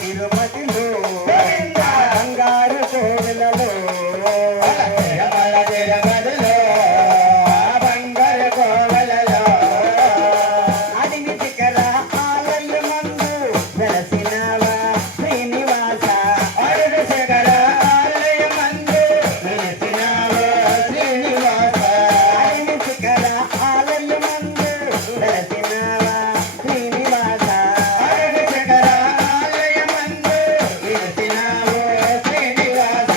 తిరుపతిలో బంగారు కోవెలలో తిరుమల తిరుపతిలో బంగారు కోవెలలో అడివి శిఖర ఆలయమందు వెలసినవా శ్రీనివాస అడివి శిఖర ఆలయమందు వెలసినవా శ్రీనివాస అడివి శిఖర ఆలయమందు వెలసినవా శ్రీనివాస అడివి శిఖర ఆలయమందు వెలసినవా శ్రీనివాస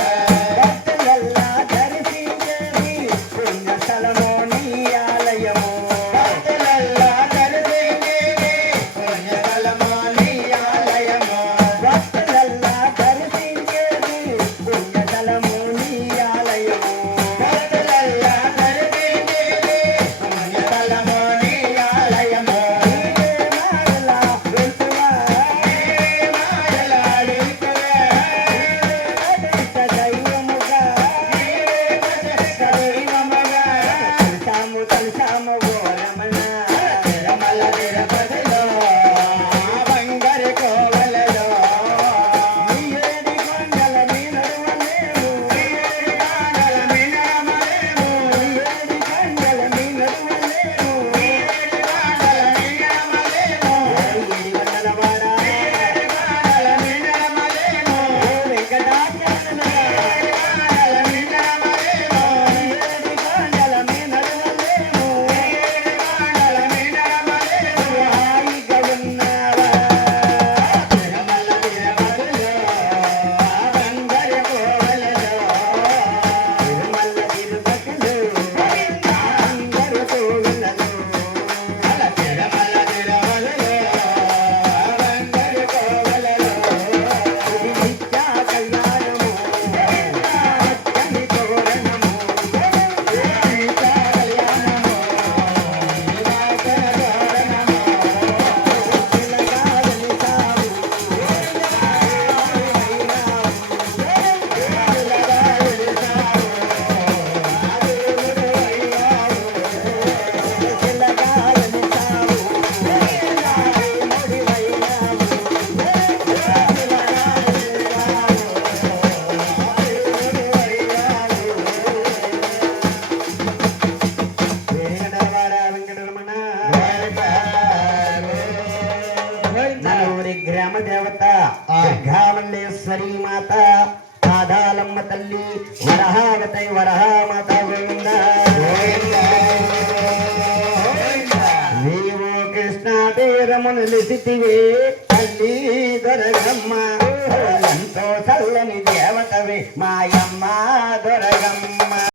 భక్తులల్లా దర్శించేది పుణ్యస్థలము నీ ఆలయము భక్తులల్లా దర్శించేది పుణ్యస్థలము నీ ఆలయము భక్తులల్లా దర్శించేది పుణ్యస్థలము నీ ఆలయము భక్తులల్లా దర్శించేది పుణ్యస్థలము నీ ఆలయము నీవే మాయలా వెళ్తువా నీవే మాయలాడితువా నీవే దైవముగా నీవే దైవముగా తలసాము ఓ రమణ తిరుమల తిరుపతిలో బంగారు కోవెలలో నీ ఏడి కొండల మీద నడువలేము నీ ఏడి కొండల మీద నడవలేము నీ ఏడి కొండల మీద నడువలేము నీ ఏడి కొండల మీద నడవలేము ఏడి వందలవాడ ఏడి కొండల మీద నడవలేము ఓ వెంకటాచల ఏడి కొండల మీద నడవలేము ఏడి కొండల మీద నడవలేము ఏడి కొండల మీద నడవలేము హాయిగా ఉన్నావా తిరుమల తిరుపతిలో బంగారు కోవెలలో తిరుమల తిరుపతిలో బంగారు కోవెలలో అలా తిరుమల తిరుమలలో బంగారు కోవెలలో ఇది నిత్య కళ్యాణము అచ్చని తోరణము నిత్య కళ్యాణము నివాసన తోరణము పిల్లగాలని సాగు నలుగురి గ్రామ దేవత దుర్గామల్లేశ్వరి మాత పాదాలమ్మ తల్లి వరహావతై వరహామాత గోవింద నీవు కృష్ణా తీరము నిలిసితివే తల్లి దొరగమ్మ ఎంతో చల్లని దేవతవే మాయా